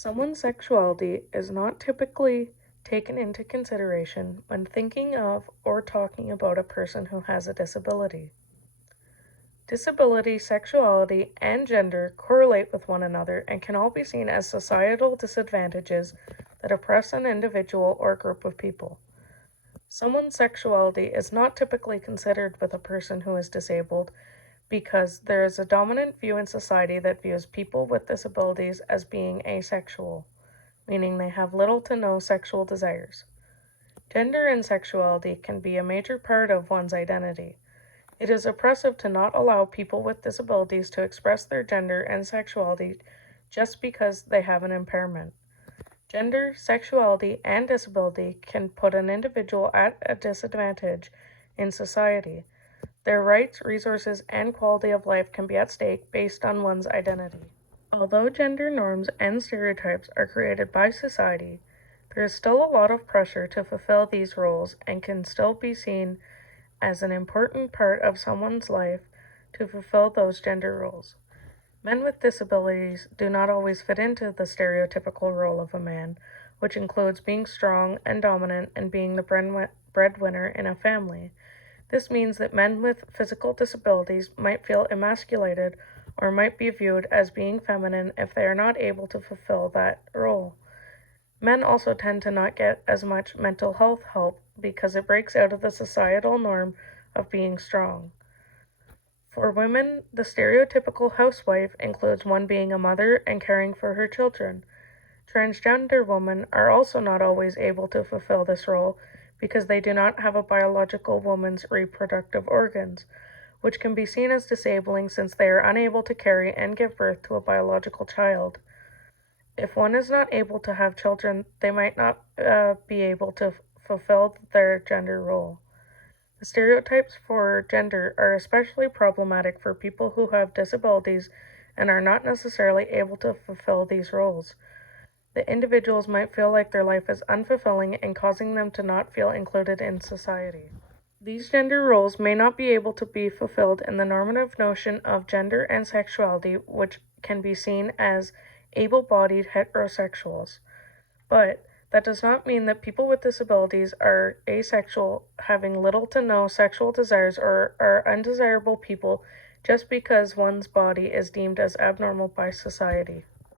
Someone's sexuality is not typically taken into consideration when thinking of or talking about a person who has a disability. Disability, sexuality, and gender correlate with one another and can all be seen as societal disadvantages that oppress an individual or group of people. Someone's sexuality is not typically considered with a person who is disabled because there is a dominant view in society that views people with disabilities as being asexual, meaning they have little to no sexual desires. Gender and sexuality can be a major part of one's identity. It is oppressive to not allow people with disabilities to express their gender and sexuality just because they have an impairment. Gender, sexuality, and disability can put an individual at a disadvantage in society. Their rights, resources, and quality of life can be at stake based on one's identity. Although gender norms and stereotypes are created by society, there is still a lot of pressure to fulfill these roles and can still be seen as an important part of someone's life to fulfill those gender roles. Men with disabilities do not always fit into the stereotypical role of a man, which includes being strong and dominant and being the breadwinner in a family. This means that men with physical disabilities might feel emasculated or might be viewed as being feminine if they are not able to fulfill that role. Men also tend to not get as much mental health help because it breaks out of the societal norm of being strong. For women, the stereotypical housewife includes one being a mother and caring for her children. Transgender women are also not always able to fulfill this role because they do not have a biological woman's reproductive organs, which can be seen as disabling since they are unable to carry and give birth to a biological child. If one is not able to have children, they might not be able to fulfill their gender role. The stereotypes for gender are especially problematic for people who have disabilities and are not necessarily able to fulfill these roles. The individuals might feel like their life is unfulfilling and causing them to not feel included in society. These gender roles may not be able to be fulfilled in the normative notion of gender and sexuality, which can be seen as able-bodied heterosexuals. But that does not mean that people with disabilities are asexual, having little to no sexual desires, or are undesirable people just because one's body is deemed as abnormal by society.